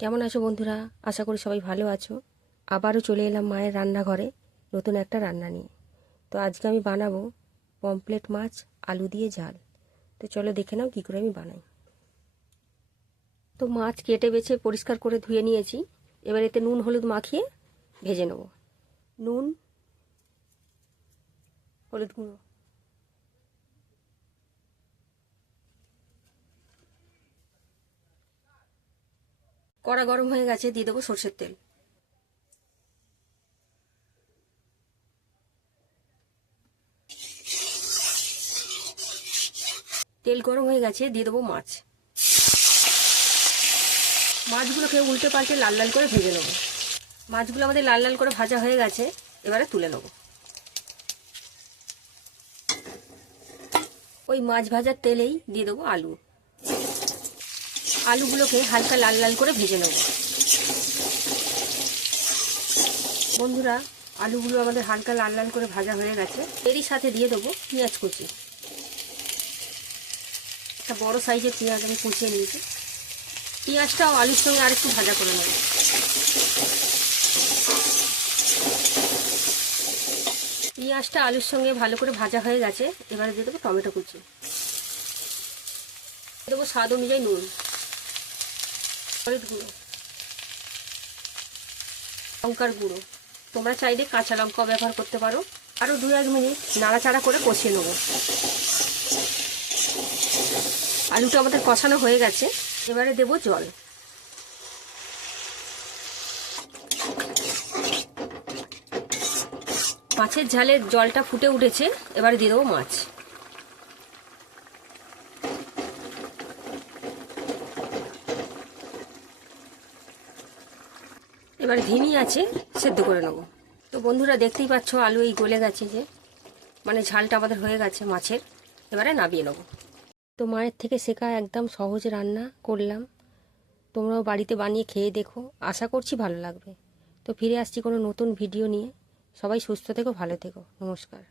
কেমন আছো বন্ধুরা? আশা করি সবাই ভালো আছো। আবারও চলে এলাম মায়ের রান্নাঘরে নতুন একটা রান্না নিয়ে। তো আজকে আমি বানাবো পমফ্রেট মাছ আলু দিয়ে ঝাল। তো চলো দেখে নাও কী করে আমি বানাই। তো মাছ কেটে বেছে পরিষ্কার করে ধুয়ে নিয়েছি। এবার এতে নুন হলুদ মাখিয়ে ভেজে নেব। নুন, হলুদ গুঁড়ো, কড়া গরম হয়ে গেছে, দিয়ে দেবো সর্ষের তেল। তেল গরম হয়ে গেছে, দিয়ে দেবো মাছ। মাছগুলোকে উল্টে পাল্টে লাল লাল করে ভেজে নেব। মাছগুলো আমাদের লাল লাল করে ভাজা হয়ে গেছে, এবারে তুলে নেব। ওই মাছ ভাজার তেলেই দিয়ে দেবো আলু। আলুগুলোকে হালকা লাল লাল করে ভেজে নেব। বন্ধুরা, আলুগুলো আমাদের হালকা লাল লাল করে ভাজা হয়ে গেছে। এরই সাথে দিয়ে দেবো পেঁয়াজ কুচি। একটা বড় সাইজের পেঁয়াজ আমি কুচিয়ে নিয়েছি। পেঁয়াজটাও আলুর সঙ্গে আর একটু ভাজা করে নেব। পেঁয়াজটা আলুর সঙ্গে ভালো করে ভাজা হয়ে গেছে, এবারে দিয়ে দেবো টমেটো কুচি। দিয়ে দেবো স্বাদ অনুযায়ী নুন, হলুদ গুঁড়ো, লঙ্কার গুঁড়ো। তোমরা চাইলে কাঁচা লঙ্কাও ব্যবহার করতে পারো। আরও 2-1 মিনিট নাড়াচাড়া করে কষিয়ে নেব। আলুটা আমাদের কষানো হয়ে গেছে, এবারে দেবো জল। মাছের ঝালের জলটা ফুটে উঠেছে, এবারে দিয়ে দেবো মাছ। এবার ধিমি আছে সেদ্ধ করে নেব। তো বন্ধুরা, দেখতেই পাচ্ছ আলু এই গলে গেছে, যে মানে ঝালটা আমাদের হয়ে গেছে মাছের। এবারে নামিয়ে নেব। তো মায়ের থেকে শেখা একদম সহজ রান্না করলাম। তোমরাও বাড়িতে বানিয়ে খেয়ে দেখো, আশা করছি ভালো লাগবে। তো ফিরে আসছি কোনো নতুন ভিডিও নিয়ে। সবাই সুস্থ থেকো, ভালো থেকো। নমস্কার।